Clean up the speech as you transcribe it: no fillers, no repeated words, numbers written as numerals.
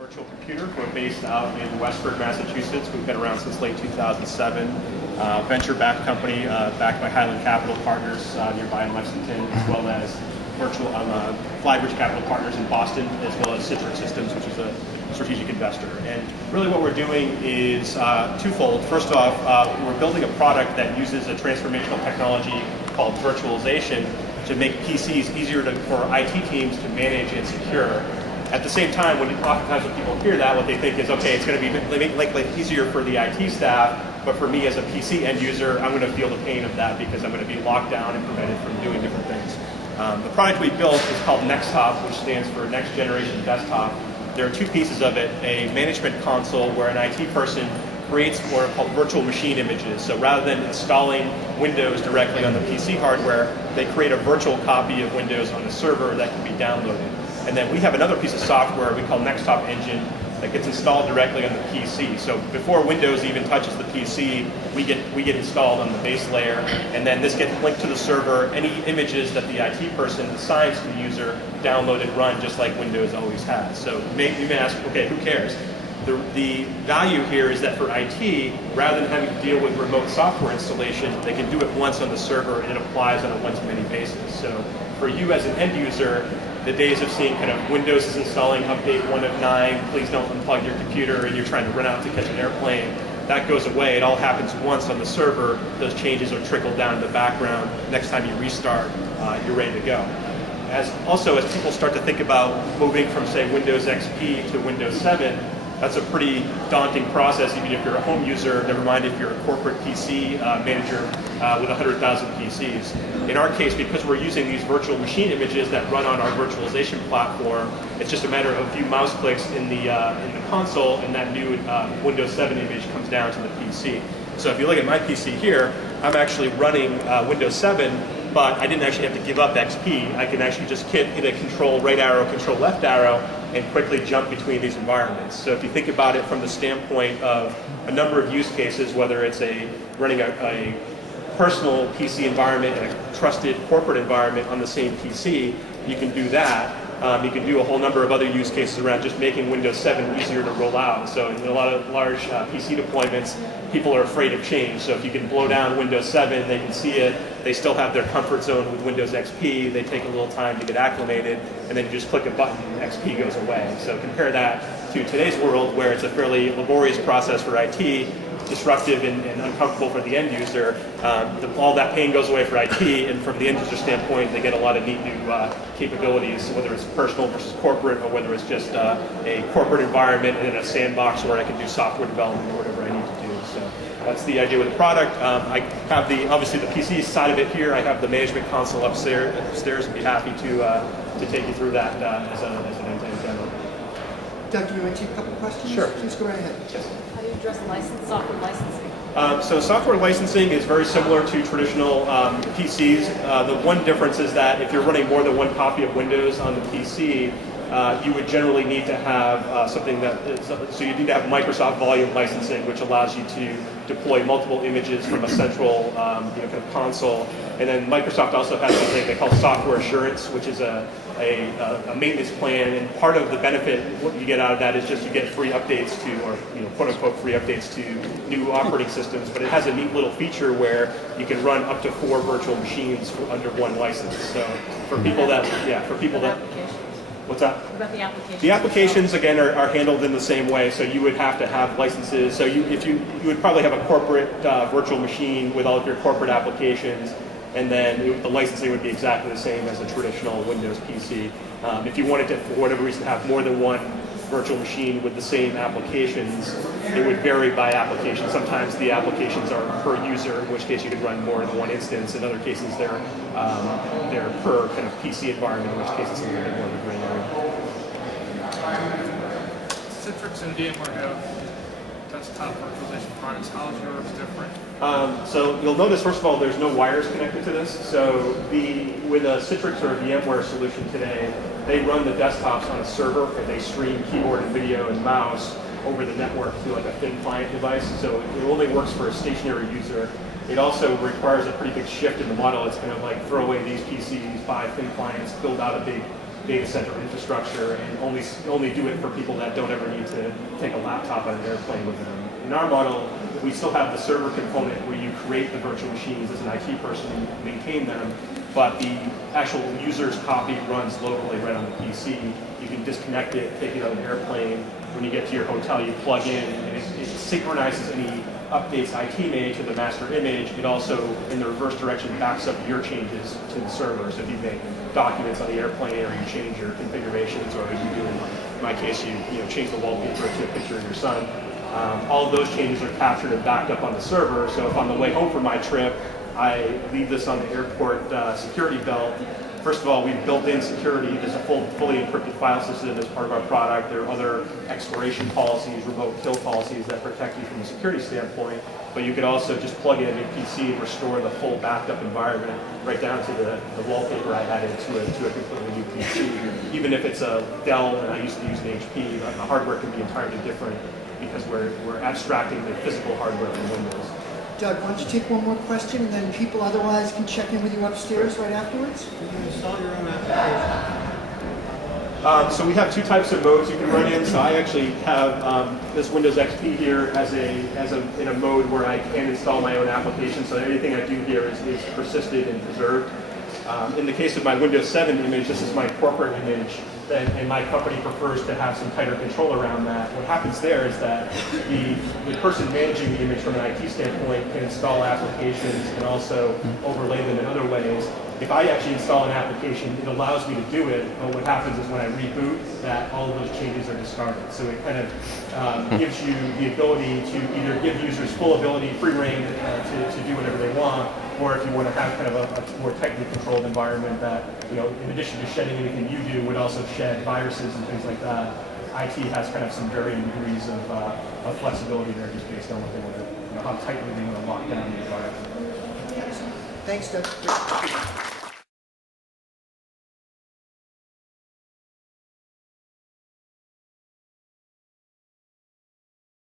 Virtual computer. We're based out in Westford, Massachusetts. We've been around since late 2007. Venture-backed company, backed by Highland Capital Partners nearby in Lexington, as well as Flybridge Capital Partners in Boston, as well as Citrix Systems, which is a strategic investor. And really what we're doing is twofold. First off, we're building a product that uses a transformational technology called virtualization to make PCs easier for IT teams to manage and secure. At the same time, oftentimes when people hear that, what they think is, okay, it's going to be easier for the IT staff, but for me as a PC end user, I'm going to feel the pain of that because I'm going to be locked down and prevented from doing different things. The product we built is called Nextop, which stands for Next Generation Desktop. There are two pieces of it: a management console where an IT person creates what are called virtual machine images. So rather than installing Windows directly on the PC hardware, they create a virtual copy of Windows on a server that can be downloaded. And then we have another piece of software we call Nextop Engine that gets installed directly on the PC. So before Windows even touches the PC, we get installed on the base layer, and then this gets linked to the server. Any images that the IT person assigns to the user download and run just like Windows always has. So you may ask, okay, who cares? The value here is that for IT, rather than having to deal with remote software installation, they can do it once on the server and it applies on a one-to-many basis. So for you as an end user, the days of seeing kind of Windows is installing update 1 of 9, please don't unplug your computer and you're trying to run out to catch an airplane, that goes away. It all happens once on the server. Those changes are trickled down in the background. Next time you restart, you're ready to go. As people start to think about moving from, say, Windows XP to Windows 7, that's a pretty daunting process, even if you're a home user, never mind if you're a corporate PC manager with 100,000 PCs. In our case, because we're using these virtual machine images that run on our virtualization platform, it's just a matter of a few mouse clicks in the console, and that new Windows 7 image comes down to the PC. So if you look at my PC here, I'm actually running Windows 7, but I didn't actually have to give up XP. I can actually just hit a control right arrow, control left arrow, and quickly jump between these environments. So if you think about it from the standpoint of a number of use cases, whether it's running a personal PC environment and a trusted corporate environment on the same PC, you can do that. You can do a whole number of other use cases around just making Windows 7 easier to roll out. So in a lot of large PC deployments, people are afraid of change. So if you can blow down Windows 7, they can see it, they still have their comfort zone with Windows XP, they take a little time to get acclimated, and then you just click a button and XP goes away. So compare that to today's world where it's a fairly laborious process for IT, disruptive and uncomfortable for the end user. All that pain goes away for IT, and from the end user standpoint, they get a lot of neat new capabilities, whether it's personal versus corporate, or whether it's just a corporate environment and in a sandbox where I can do software development or whatever I need to do. So that's the idea with the product. I have obviously the PC side of it here. I have the management console upstairs, and be happy to take you through that as an end-to-end demo. Doug, do you want to take a couple of questions? Sure. Please go right ahead. Yes. How do you address software licensing? So software licensing is very similar to traditional PCs. The one difference is that if you're running more than one copy of Windows on the PC, you would generally need to have something so you need to have Microsoft volume licensing, which allows you to deploy multiple images from a central kind of console. And then Microsoft also has something they call software assurance, which is a maintenance plan, and part of the benefit, what you get out of that is just you get free updates to, or quote unquote free updates to new operating systems, but it has a neat little feature where you can run up to 4 virtual machines under one license. So for people that, what's that? What about the applications? The applications, again, are handled in the same way. So you would have to have licenses. So you would probably have a corporate virtual machine with all of your corporate applications, and then the licensing would be exactly the same as a traditional Windows PC. If you wanted to, for whatever reason, have more than one virtual machine with the same applications, it would vary by application. Sometimes the applications are per user, in which case you could run more than one instance. In other cases, they're per kind of PC environment, in which case it's a little bit more of a gray area. Citrix and VMware have desktop virtualization products. How is yours different? So you'll notice, first of all, there's no wires connected to this. So with a Citrix or a VMware solution today, they run the desktops on a server, and they stream keyboard and video and mouse over the network to like a thin client device. So it only works for a stationary user. It also requires a pretty big shift in the model. It's going to like throw away these PCs, buy thin clients, build out a big data center infrastructure and only do it for people that don't ever need to take a laptop on an airplane with them. In our model, we still have the server component where you create the virtual machines as an IT person and maintain them, but the actual user's copy runs locally right on the PC. You can disconnect it, take it on an airplane. When you get to your hotel, you plug in, and it synchronizes any updates IT made to the master image. It also, in the reverse direction, backs up your changes to the server. So if you make documents on the airplane, or you change your configurations, or you do, in my case, you change the wallpaper to a picture of your son, all of those changes are captured and backed up on the server. So if on the way home from my trip, I leave this on the airport security belt. First of all, we've built in security. There's a fully encrypted file system as part of our product. There are other exploration policies, remote kill policies that protect you from a security standpoint. But you could also just plug in a PC and restore the full backed up environment right down to the wallpaper I added to a completely new PC. Even if it's a Dell and I used to use an HP, the hardware can be entirely different because we're abstracting the physical hardware from Windows. Doug, why don't you take one more question, and then people otherwise can check in with you upstairs right afterwards? Can you install your own application? So we have two types of modes you can run in. So I actually have this Windows XP here in a mode where I can install my own application. So everything I do here is persisted and preserved. In the case of my Windows 7 image, this is my corporate image, and my company prefers to have some tighter control around that. What happens there is that the person managing the image from an IT standpoint can install applications and also overlay them in other ways. If I actually install an application, it allows me to do it, but what happens is when I reboot, that all of those changes are discarded. So it kind of gives you the ability to either give users full ability, free reign to do whatever they want, or if you want to have kind of a more tightly controlled environment that, in addition to shedding anything you do, would also shed viruses and things like that. IT has kind of some varying degrees of flexibility there, just based on what they want to, how tightly they want to lock down the environment. Thanks, Doug.